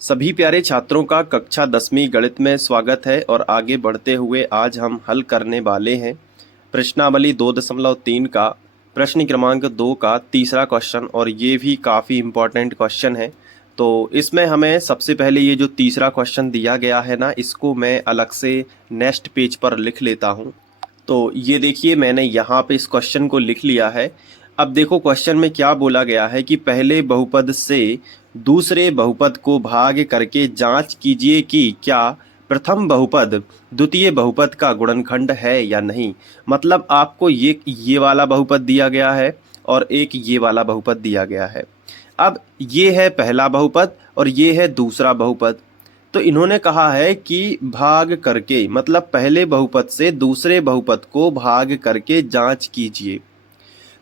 सभी प्यारे छात्रों का कक्षा 10वीं गणित में स्वागत है और आगे बढ़ते हुए आज हम हल करने वाले हैं प्रश्नावली 2.3 का प्रश्न क्रमांक 2 का तीसरा क्वेश्चन। और ये भी काफ़ी इम्पोर्टेंट क्वेश्चन है। तो इसमें हमें सबसे पहले ये जो तीसरा क्वेश्चन दिया गया है ना, इसको मैं अलग से नेक्स्ट पेज पर लिख लेता हूँ। तो ये देखिए, मैंने यहाँ पे इस क्वेश्चन को लिख लिया है। अब देखो क्वेश्चन में क्या बोला गया है कि पहले बहुपद से दूसरे बहुपद को भाग करके जांच कीजिए कि क्या प्रथम बहुपद द्वितीय बहुपद का गुणनखंड है या नहीं। मतलब आपको ये वाला बहुपद दिया गया है और एक ये वाला बहुपद दिया गया है। अब ये है पहला बहुपद और ये है दूसरा बहुपद। तो इन्होंने कहा है कि भाग करके, मतलब पहले बहुपद से दूसरे बहुपद को भाग करके जांच कीजिए।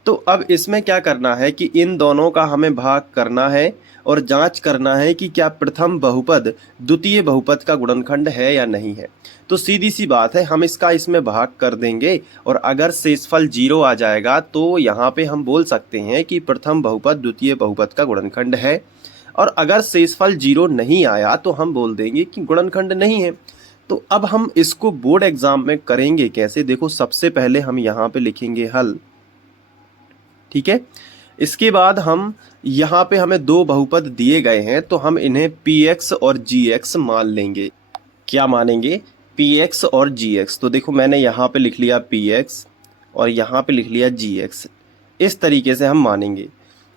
तो अब इसमें क्या करना है कि इन दोनों का हमें भाग करना है और जांच करना है कि क्या प्रथम बहुपद द्वितीय बहुपद का गुणनखंड है या नहीं है। तो सीधी सी बात है, हम इसमें भाग कर देंगे और अगर शेषफल 0 आ जाएगा तो यहाँ पे हम बोल सकते हैं कि प्रथम बहुपद द्वितीय बहुपद का गुणनखंड है। और अगर शेषफल 0 नहीं आया तो हम बोल देंगे कि गुणनखंड नहीं है। तो अब हम इसको बोर्ड एग्जाम में करेंगे कैसे, देखो सबसे पहले हम यहाँ पे लिखेंगे हल। ठीक है, इसके बाद हम यहाँ पे हमें दो बहुपद दिए गए हैं तो हम इन्हें px और gx मान लेंगे। क्या मानेंगे? px और gx। तो देखो मैंने यहाँ पे लिख लिया px और यहाँ पे लिख लिया gx। इस तरीके से हम मानेंगे।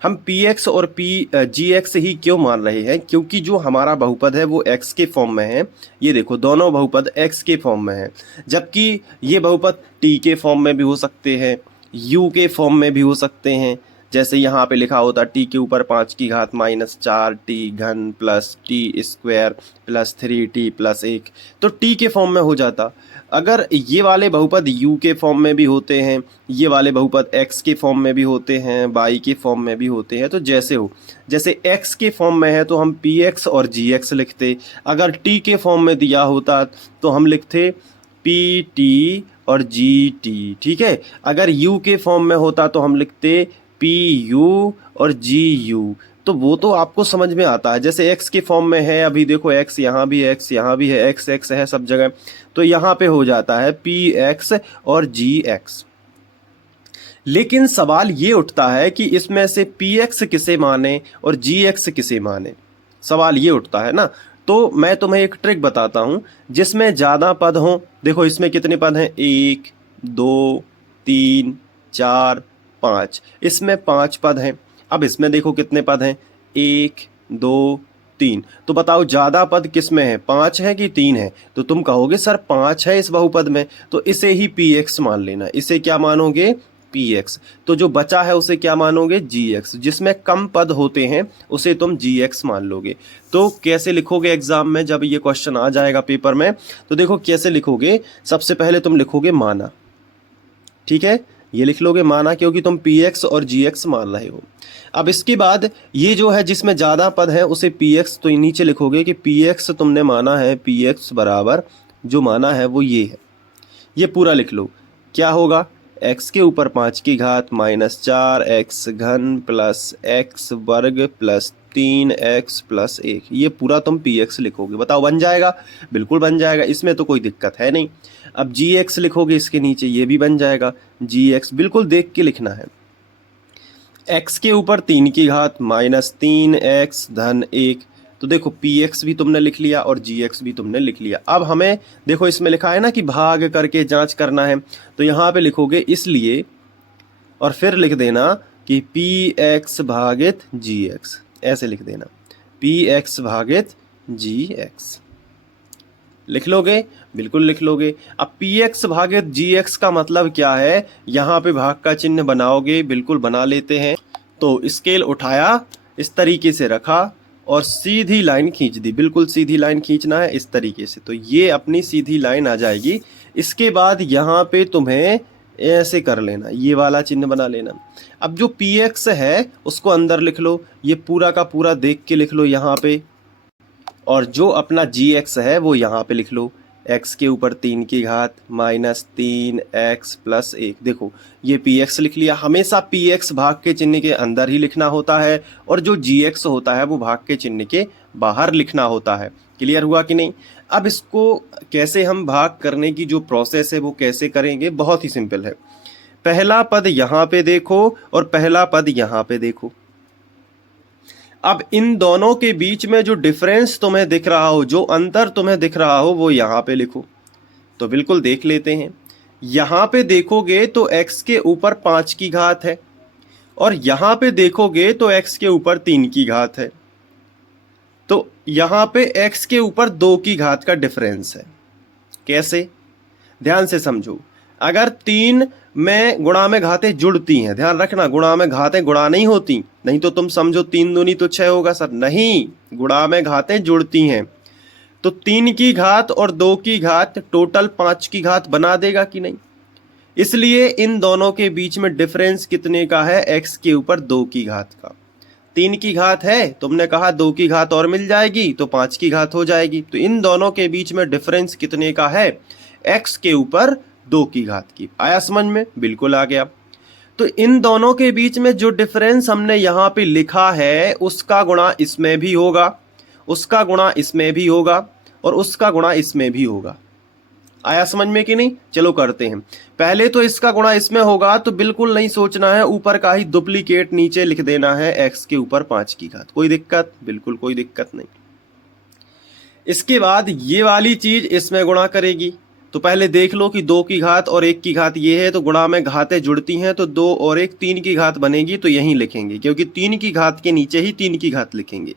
हम px और gx ही क्यों मान रहे हैं? क्योंकि जो हमारा बहुपद है वो x के फॉर्म में है। ये देखो दोनों बहुपद x के फॉर्म में है, जबकि ये बहुपद t के फॉर्म में भी हो सकते हैं, u के फॉर्म में भी हो सकते हैं। जैसे यहाँ पे लिखा होता t के ऊपर 5 की घात -4t घन plus T square plus 3t plus 1, तो t के फॉर्म में हो जाता। अगर ये वाले बहुपद u के फॉर्म में भी होते हैं, ये वाले बहुपद x के फॉर्म में भी होते हैं, y के फॉर्म में भी होते हैं। तो जैसे हो, जैसे x के फॉर्म में है तो हम px और gx लिखते। अगर t के फॉर्म में दिया होता तो हम लिखते pt और gt। ठीक है, अगर u के फॉर्म में होता तो हम लिखते pu और gu। तो वो तो आपको समझ में आता है। जैसे x के फॉर्म में है, अभी देखो x यहाँ भी है, x यहाँ भी है, x x है सब जगह, तो यहाँ पे हो जाता है px और gx। लेकिन सवाल ये उठता है कि इसमें से px किसे माने और gx किसे माने, सवाल ये उठता है ना। तो मैं तुम्हें एक ट्रिक बताता हूँ जिसमें ज़्यादा पद हों। देखो इसमें कितने पद हैं? 1 2 3 4 5, इसमें 5 पद हैं। अब इसमें देखो कितने पद हैं? 1 2 3। तो बताओ ज़्यादा पद किस में है, 5 है कि 3 है? तो तुम कहोगे सर 5 है इस बहुपद में, तो इसे ही px मान लेना। इसे क्या मानोगे? px। तो जो बचा है उसे क्या मानोगे? gx। जिसमें कम पद होते हैं उसे तुम gx मान लोगे। तो कैसे लिखोगे एग्जाम में जब ये क्वेश्चन आ जाएगा पेपर में? तो देखो कैसे लिखोगे, सबसे पहले तुम लिखोगे माना। ठीक है, ये लिख लोगे माना, क्योंकि तुम px और gx मान रहे हो। अब इसके बाद ये जो है जिसमें ज़्यादा पद है उसे px, तो नीचे लिखोगे कि px तुमने माना है, px बराबर जो माना है वो ये है। ये पूरा लिख लो। क्या होगा? x के ऊपर 5 की घात -4x घन प्लस x वर्ग प्लस 3x प्लस 1। ये पूरा तुम px लिखोगे। बताओ बन जाएगा? बिल्कुल बन जाएगा, इसमें तो कोई दिक्कत है नहीं। अब gx लिखोगे इसके नीचे, ये भी बन जाएगा। gx बिल्कुल देख के लिखना है। x के ऊपर 3 की घात -3x धन 1। तो देखो px भी तुमने लिख लिया और gx भी तुमने लिख लिया। अब हमें देखो इसमें लिखा है ना कि भाग करके जांच करना है, तो यहाँ पे लिखोगे इसलिए और फिर लिख देना कि px भागित gx, ऐसे लिख देना px भागित gx। लिख लोगे? बिल्कुल लिख लोगे। अब px भागित gx का मतलब क्या है? यहाँ पे भाग का चिन्ह बनाओगे, बिल्कुल बना लेते हैं। तो स्केल उठाया, इस तरीके से रखा और सीधी लाइन खींच दी। बिल्कुल सीधी लाइन खींचना है इस तरीके से, तो ये अपनी सीधी लाइन आ जाएगी। इसके बाद यहाँ पे तुम्हें ऐसे कर लेना, ये वाला चिन्ह बना लेना। अब जो px है उसको अंदर लिख लो, ये पूरा का पूरा देख के लिख लो यहाँ पे। और जो अपना gx है वो यहाँ पे लिख लो, x के ऊपर 3 की घात -3x प्लस 1। देखो ये px लिख लिया। हमेशा px भाग के चिन्ह के अंदर ही लिखना होता है और जो gx होता है वो भाग के चिन्ह के बाहर लिखना होता है। क्लियर हुआ कि नहीं? अब इसको कैसे हम भाग करने की जो प्रोसेस है वो कैसे करेंगे, बहुत ही सिंपल है। पहला पद यहाँ पे देखो और पहला पद यहाँ पे देखो। अब इन दोनों के बीच में जो डिफरेंस तुम्हें दिख रहा हो, जो अंतर तुम्हें दिख रहा हो, वो यहाँ पे लिखो। तो बिल्कुल देख लेते हैं। यहाँ पे देखोगे तो x के ऊपर 5 की घात है और यहाँ पे देखोगे तो x के ऊपर 3 की घात है। तो यहाँ पे x के ऊपर 2 की घात का डिफरेंस है। कैसे? ध्यान से समझो। अगर 3 में गुणा में घातें जुड़ती हैं, ध्यान रखना, गुणा में घातें गुणा नहीं होती, नहीं तो तुम समझो 3 दूनी तो 6 होगा सर, नहीं, गुणा में घातें जुड़ती हैं। तो 3 की घात और 2 की घात टोटल 5 की घात बना देगा कि नहीं? इसलिए इन दोनों के बीच में डिफरेंस कितने का है? x के ऊपर 2 की घात का। 3 की घात है, तुमने कहा 2 की घात और मिल जाएगी तो 5 की घात हो जाएगी। तो इन दोनों के बीच में डिफरेंस कितने का है? x के ऊपर 2 की घात की। आया समझ में? बिल्कुल आ गया। तो इन दोनों के बीच में जो डिफरेंस हमने यहाँ पे लिखा है उसका गुणा इसमें भी होगा, उसका गुणा इसमें भी होगा और उसका गुणा इसमें भी होगा। आया समझ में कि नहीं? चलो करते हैं। पहले तो इसका गुणा इसमें होगा, तो बिल्कुल नहीं सोचना है, ऊपर का ही डुप्लीकेट नीचे लिख देना है, x के ऊपर 5 की घात। कोई दिक्कत? बिल्कुल कोई दिक्कत नहीं। इसके बाद ये वाली चीज इसमें गुणा करेगी। तो पहले देख लो कि 2 की घात और 1 की घात ये है, तो गुणा में घातें जुड़ती हैं, तो 2 और 1 3 की घात बनेगी, तो यहीं लिखेंगे, क्योंकि 3 की घात के नीचे ही 3 की घात लिखेंगे।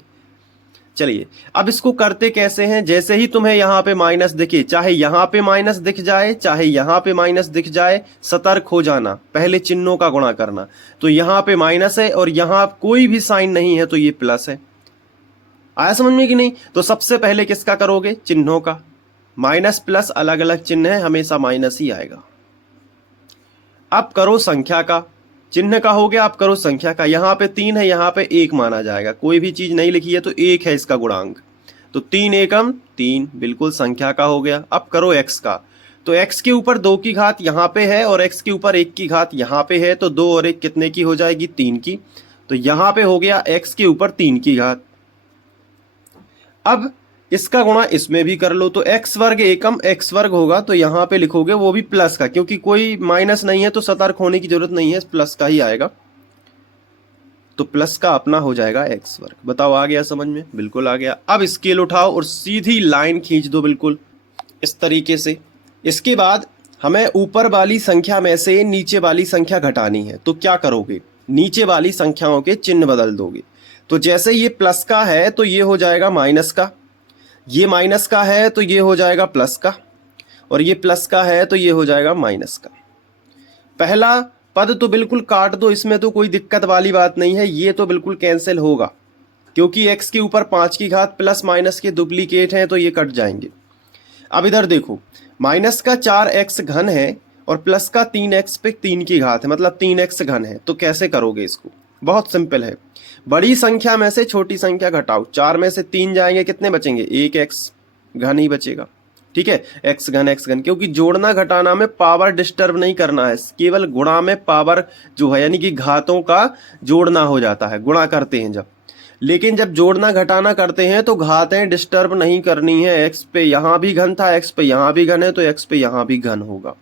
चलिए अब इसको करते कैसे हैं? जैसे ही तुम्हें यहाँ पे माइनस दिखे, चाहे यहाँ पे माइनस दिख जाए चाहे यहाँ पे माइनस दिख जाए, सतर्क हो जाना, पहले चिन्हों का गुणा करना। तो यहाँ पे माइनस है और यहाँ कोई भी साइन नहीं है, तो ये प्लस है। आया समझ में कि नहीं? तो सबसे पहले किसका करोगे? चिन्हों का। माइनस प्लस अलग अलग चिन्ह है, हमेशा माइनस ही आएगा। अब करो संख्या का। चिन्ह का हो गया, आप करो संख्या का। यहाँ पे 3 है, यहाँ पे 1 माना जाएगा, कोई भी चीज नहीं लिखी है तो 1 है इसका गुणांक, तो 3 एकम 3, बिल्कुल संख्या का हो गया। अब करो x का। तो x के ऊपर 2 की घात यहाँ पे है और x के ऊपर 1 की घात यहाँ पे है, तो 2 और 1 कितने की हो जाएगी? 3 की। तो यहाँ पे हो गया x के ऊपर 3 की घात। अब इसका गुणा इसमें भी कर लो, तो x वर्ग एकम x वर्ग होगा, तो यहाँ पे लिखोगे वो भी प्लस का, क्योंकि कोई माइनस नहीं है तो सतर्क होने की जरूरत नहीं है, प्लस का ही आएगा। तो प्लस का अपना हो जाएगा x वर्ग। बताओ आ गया समझ में? बिल्कुल आ गया। अब स्केल उठाओ और सीधी लाइन खींच दो, बिल्कुल इस तरीके से। इसके बाद हमें ऊपर वाली संख्या में से नीचे वाली संख्या घटानी है, तो क्या करोगे? नीचे वाली संख्याओं के चिन्ह बदल दोगे। तो जैसे ये प्लस का है तो ये हो जाएगा माइनस का, ये माइनस का है तो ये हो जाएगा प्लस का, और ये प्लस का है तो ये हो जाएगा माइनस का। पहला पद तो बिल्कुल काट दो, इसमें तो कोई दिक्कत वाली बात नहीं है, ये तो बिल्कुल कैंसिल होगा, क्योंकि x के ऊपर 5 की घात प्लस माइनस के डुप्लीकेट हैं, तो ये कट जाएंगे। अब इधर देखो, माइनस का 4x घन है और प्लस का 3x पे 3 की घात है, मतलब 3x घन है। तो कैसे करोगे इसको? बहुत सिंपल है, बड़ी संख्या में से छोटी संख्या घटाओ। 4 में से 3 जाएंगे, कितने बचेंगे? 1x घन ही बचेगा। ठीक है, x घन, क्योंकि जोड़ना घटाना में पावर डिस्टर्ब नहीं करना है, केवल गुणा में पावर जो है, यानी कि घातों का जोड़ना हो जाता है, गुणा करते हैं जब। लेकिन जब जोड़ना घटाना करते हैं तो घातें डिस्टर्ब नहीं करनी है। x पे यहाँ भी घन था, x पे यहाँ भी घन है, तो x पे यहाँ भी घन होगा।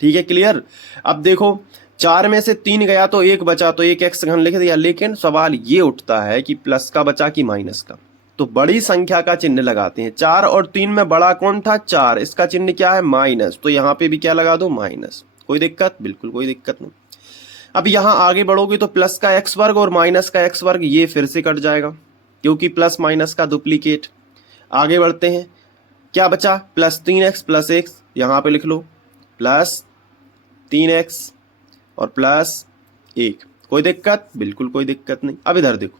ठीक है, क्लियर? अब देखो, 4 में से 3 गया तो 1 बचा, तो 1x घन लिख दिया। लेकिन सवाल ये उठता है कि प्लस का बचा कि माइनस का, तो बड़ी संख्या का चिन्ह लगाते हैं। 4 और 3 में बड़ा कौन था? 4, इसका चिन्ह क्या है? माइनस, तो यहाँ पे भी क्या लगा दो? माइनस। कोई दिक्कत? बिल्कुल कोई दिक्कत नहीं। अब यहाँ आगे बढ़ोगे तो प्लस का x वर्ग और माइनस का x वर्ग ये फिर से कट जाएगा, क्योंकि प्लस माइनस का डुप्लीकेट। आगे बढ़ते हैं, क्या बचा? प्लस 3x प्लस x, यहाँ पे लिख लो प्लस 3x और प्लस 1। कोई दिक्कत? बिल्कुल कोई दिक्कत नहीं। अब इधर देखो,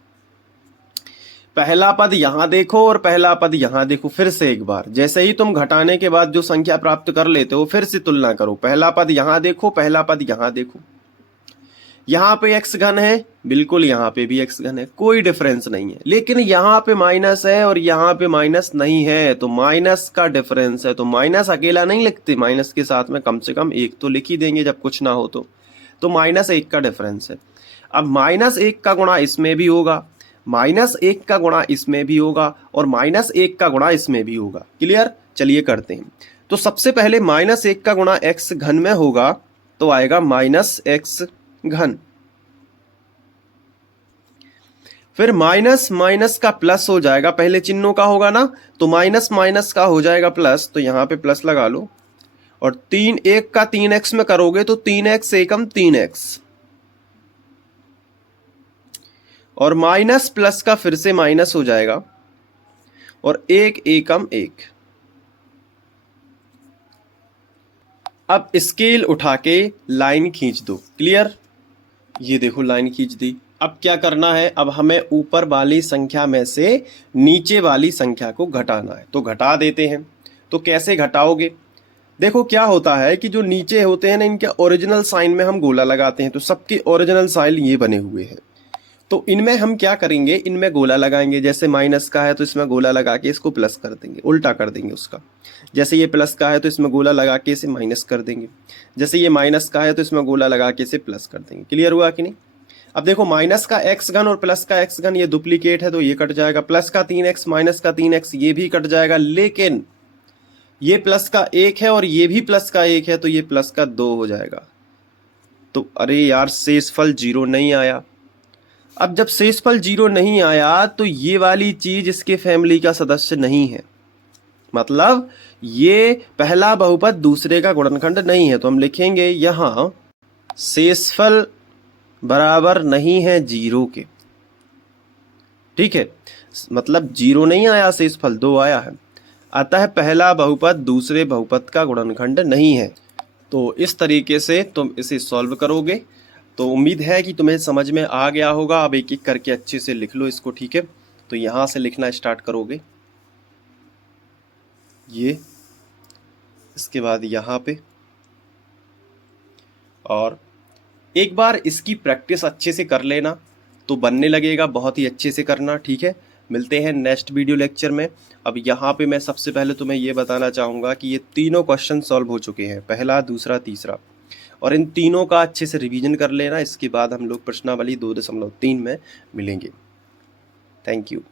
पहला पद यहां देखो और पहला पद यहां देखो। फिर से एक बार, जैसे ही तुम घटाने के बाद जो संख्या प्राप्त कर लेते हो, फिर से तुलना करो। पहला पद यहां देखो, पहला पद यहां देखो। यहां पे x घन है, बिल्कुल यहां पे भी x घन है, कोई डिफरेंस नहीं है। लेकिन यहां पे माइनस है और यहां पे माइनस नहीं है, तो माइनस का डिफरेंस है। तो माइनस अकेला नहीं लिखते, माइनस के साथ में कम से कम 1 तो लिख ही देंगे जब कुछ ना हो तो। -1 का डिफरेंस है। अब -1 का गुणा इसमें भी होगा, -1 का गुणा इसमें भी होगा और -1 का गुणा इसमें भी होगा। क्लियर? चलिए करते हैं। तो सबसे पहले -1 का गुणा x घन में होगा तो आएगा -x घन। फिर माइनस माइनस का प्लस हो जाएगा, पहले चिन्हों का होगा ना, तो माइनस माइनस का हो जाएगा प्लस, तो यहां पे प्लस लगा लो। और 3 1 का 3x में करोगे तो 3x एकम 3x, और माइनस प्लस का फिर से माइनस हो जाएगा और 1 एकम 1। अब स्केल उठा के लाइन खींच दो। क्लियर? ये देखो लाइन खींच दी। अब क्या करना है, अब हमें ऊपर वाली संख्या में से नीचे वाली संख्या को घटाना है, तो घटा देते हैं। तो कैसे घटाओगे? देखो क्या होता है कि जो नीचे होते हैं ना, इनके ओरिजिनल साइन में हम गोला लगाते हैं, तो सबके ओरिजिनल साइन ये बने हुए हैं। तो इनमें हम क्या करेंगे, इनमें गोला लगाएंगे। जैसे माइनस का है तो इसमें गोला लगा के इसको प्लस कर देंगे, उल्टा कर देंगे उसका। जैसे ये प्लस का है तो इसमें गोला लगा के इसे माइनस कर देंगे। जैसे ये माइनस का है तो इसमें गोला लगा के इसे प्लस कर देंगे। क्लियर हुआ कि नहीं? अब देखो माइनस का x घन और प्लस का x घन ये डुप्लीकेट है तो ये कट जाएगा। प्लस का 3x माइनस का 3x ये भी कट जाएगा, लेकिन ये प्लस का 1 है और ये भी प्लस का 1 है तो ये प्लस का 2 हो जाएगा। तो अरे यार शेषफल 0 नहीं आया। अब जब शेषफल 0 नहीं आया तो ये वाली चीज इसके फैमिली का सदस्य नहीं है, मतलब ये पहला बहुपद दूसरे का गुणनखंड नहीं है। तो हम लिखेंगे यहां शेषफल बराबर नहीं है 0 के। ठीक है, मतलब 0 नहीं आया, शेषफल 2 आया है। अतः पहला बहुपद दूसरे बहुपद का गुणनखंड नहीं है। तो इस तरीके से तुम इसे सॉल्व करोगे। तो उम्मीद है कि तुम्हें समझ में आ गया होगा। अब एक एक करके अच्छे से लिख लो इसको। ठीक है, तो यहां से लिखना स्टार्ट करोगे, ये, इसके बाद यहाँ पे, और एक बार इसकी प्रैक्टिस अच्छे से कर लेना तो बनने लगेगा। बहुत ही अच्छे से करना। ठीक है, मिलते हैं नेक्स्ट वीडियो लेक्चर में। अब यहाँ पे मैं सबसे पहले तुम्हें ये बताना चाहूँगा कि ये तीनों क्वेश्चन सॉल्व हो चुके हैं, पहला दूसरा तीसरा, और इन तीनों का अच्छे से रिवीजन कर लेना। इसके बाद हम लोग प्रश्नावली 2.3 में मिलेंगे। Thank you.